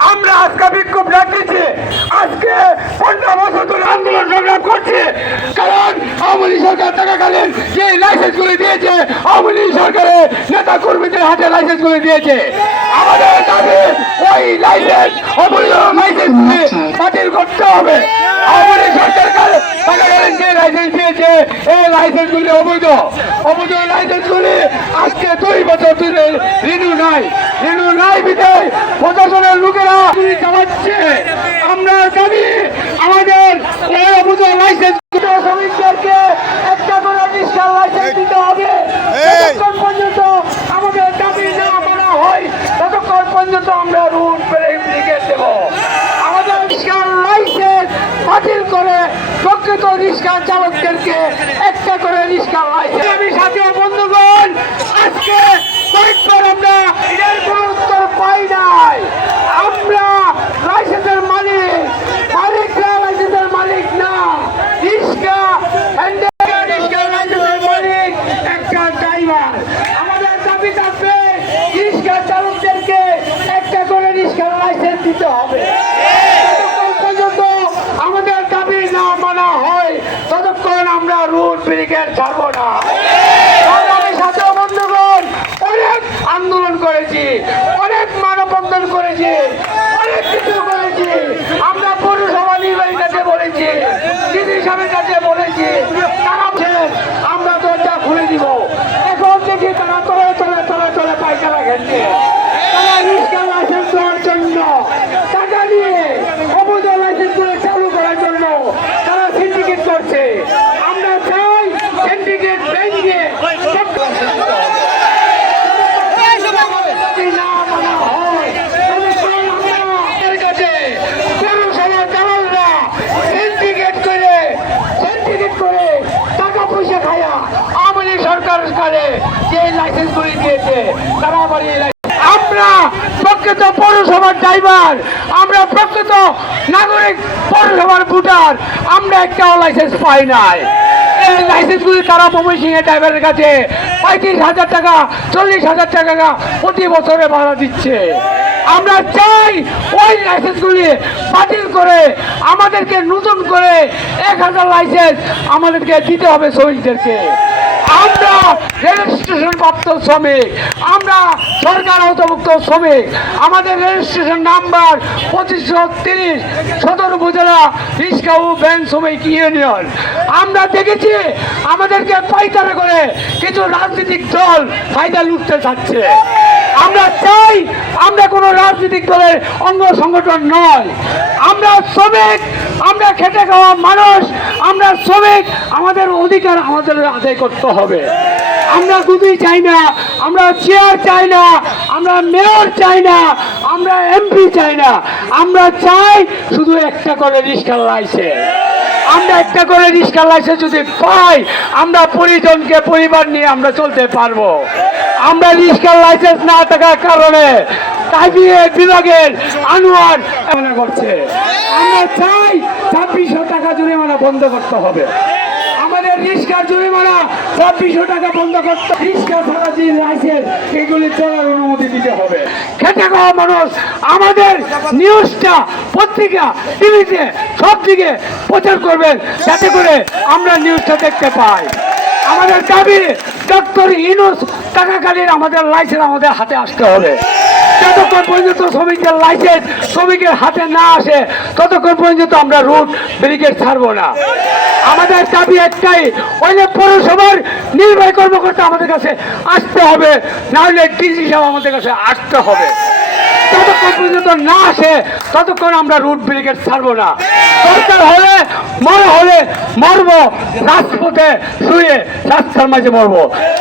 আমরা আজকে বিক্ষোভ রাখতেছি। আজকে পনেরো বছর ধরে আন্দোলন সংগ্রাম করছি। কারণ আওয়ামী লীগ সরকার থাকাকালীন যে লাইসেন্স গুলি দিয়েছে, আওয়ামী সরকারের নেতা কর্মীদের হাতে লাইসেন্স গুলি দিয়েছে। আমাদের দাবি, ওই লাইসেন্স অবৈধ লাইসেন্স বাতিল করতে হবে আওয়ামী লীগ সরকার কাল- থাকাকালীন যে লাইসেন্স দিয়েছে এই লাইসেন্স গুলি অবৈধ। অবৈধ লাইসেন্স গুলি আজকে দুই বছর ধরে রিনিউ নাই। রিনিউ নাই বিদায় প্রশাসনের লোকেরা চালাচ্ছে। আমরা দাবি আমাদের এই অবৈধ লাইসেন্স শ্রমিকদেরকে একটা করে নিষ্ঠার লাইসেন্স দিতে হবে যতক্ষণ পর্যন্ত আমাদের দাবি না মানা হয় ততক্ষণ পর্যন্ত আমরা রুট ব্রিগেড দেব আমাদের রিক্সার লাইসেন্স বাতিল করে প্রকৃত রিক্সা চালকদেরকে একটা করে রিক্সা লাইসেন্স আমি সাথে বন্ধুগণ আজকে কয়েকবার আমরা এর কোনো উত্তর পাই নাই আমরা লাইসেন্সের মালিক মালিকরা লাইসেন্সের মালিক না রিক্সা হ্যান্ডেল রিক্সা লাইসেন্সের মালিক একটা ড্রাইভার আমাদের দাবি থাকবে রিক্সা চালকদেরকে একটা করে রিক্সার লাইসেন্স দিতে হবে যতক্ষণ পর্যন্ত আমাদের দাবি না মানা হয় ততক্ষণ আমরা ব্রিগেড ছাড়বো না। সাথে বন্ধুগণ, অনেক আন্দোলন করেছি, অনেক মানববন্ধন করেছি, অনেক কিছু করেছি। আমরা পৌরসভা নির্বাহীর কাছে বলেছি দিদি সাহেবের কাছে বলেছি, তারা আমরা দরজা খুলে দিব। এখন দেখি তারা তলে তলে তলে তলে পায়খানা ঘেনছে তারা রিক্সা লাইসেন্স জন্য, টাকা নিয়ে অবৈধ লাইসেন্স জন্য তারা সিন্ডিকেট করছে। পৌরসভার দালালরা syndicate করে, টাকা পয়সা খায়া আওয়ামী সরকার কালে যে লাইসেন্স করে দিয়েছে তারা আমরা প্রকৃত পৌরসভার ড্রাইভার আমরা প্রকৃত নাগরিক পৌরসভার ভোটার আমরা একটাও লাইসেন্স পাই নাই। লাইসেন্সগুলি তারা ময়মনসিংহ ড্রাইভারের কাছে পঁয়ত্রিশ হাজার টাকা, চল্লিশ হাজার টাকা প্রতি বছরে ভাড়া দিচ্ছে। আমরা চাই ওই লাইসেন্সগুলি বাতিল করে আমাদেরকে নতুন করে এক হাজার লাইসেন্স আমাদেরকে দিতে হবে শ্রমিকদেরকে। আমরা রেজিস্ট্রেশন প্রাপ্ত শ্রমিক, আমরা সরকার অন্তর্ভুক্ত শ্রমিক। আমাদের রেজিস্ট্রেশন নাম্বার পঁচিশশো তিরিশ সদর উপজেলা ও ব্যাংক শ্রমিক ইউনিয়ন। আমরা দেখেছি আমাদেরকে পাইতারা করে কিছু রাজনৈতিক দল ফায়দা লুটতে চাচ্ছে আমরা চাই আমরা কোনো রাজনৈতিক দলের অঙ্গ সংগঠন নয়। আমরা শ্রমিক, আমরা খেটে খাওয়া মানুষ, আমরা শ্রমিক, আমাদের অধিকার আমাদের আদায় করতে হবে। আমরা দুধই চাই না, আমরা চেয়ার চাই না, আমরা মেয়র চাই না, আমরা এমপি চাই না। আমরা চাই শুধু একটা করে রিক্সার লাইসেন্স। আমরা একটা করে রিক্সা লাইসেন্স যদি পাই, আমরা পরিজনকে, পরিবার নিয়ে আমরা চলতে পারব। আমরা রিক্সার লাইসেন্স না থাকার কারণে তাইবিএ বিভাগের আনোয়ার মনে করছে। আমরা চাই ছাব্বিশশো টাকা জরিমানা বন্ধ করতে হবে। আমাদের রিক্সার জরিমানা ছাব্বিশশো টাকা বন্ধ করতে রিক্সা ছাড়া যে লাইসেন্স এগুলি চলার অনুমতি দিতে হবে। খেটে খাওয়া মানুষ, আমাদের নিউজটা, পত্রিকা, টিভিতে সব দিকে প্রচার করবেন যাতে করে আমরা নিউজটা দেখতে পাই। আমাদের দাবি, ডক্টর ইনুস টাকাকালীন আমাদের লাইসেন্স আমাদের হাতে আসতে হবে। যতক্ষণ পর্যন্ত শ্রমিকের লাইসেন্স শ্রমিকের হাতে না আসে, ততক্ষণ পর্যন্ত আমরা রুট ব্রিগেড ছাড়বো না। আমাদের দাবি একটাই, ওই যে পৌরসভার নির্বাহী কর্মকর্তা আমাদের কাছে আসতে হবে, নাহলে ডিসি সাহেব আমাদের কাছে আসতে হবে। ততক্ষণ পর্যন্ত না আসে, ততক্ষণ আমরা রুট ব্রিগেড ছাড়বো না। দরকার হলে মর হলে মরব, রাজপথে শুয়ে রাস্তার মাঝে মরব।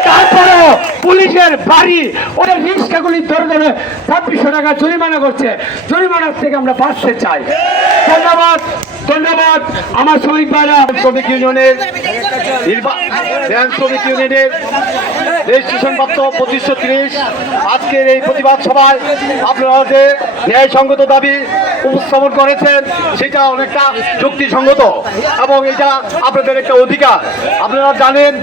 তারপরেও পুলিশের বাড়ি, ওই রিক্সাগুলি ধরে ধরে ছাব্বিশশো টাকা জরিমানা করছে। জরিমানার থেকে আমরা বাঁচতে চাই। ধন্যবাদ। ধন্যবাদ। আমার শ্রমিক ভাইরা, শ্রমিক ইউনিয়নের শ্রমিক ইউনিয়নের রেজিস্ট্রেশন প্রাপ্ত পঁচিশশো তিরিশ। আজকের এই প্রতিবাদ সভায় আপনারা যে ন্যায়সঙ্গত দাবি উপস্থাপন করেছেন, সেটা অনেকটা যুক্তিসঙ্গত এবং এটা আপনাদের একটা অধিকার। আপনারা জানেন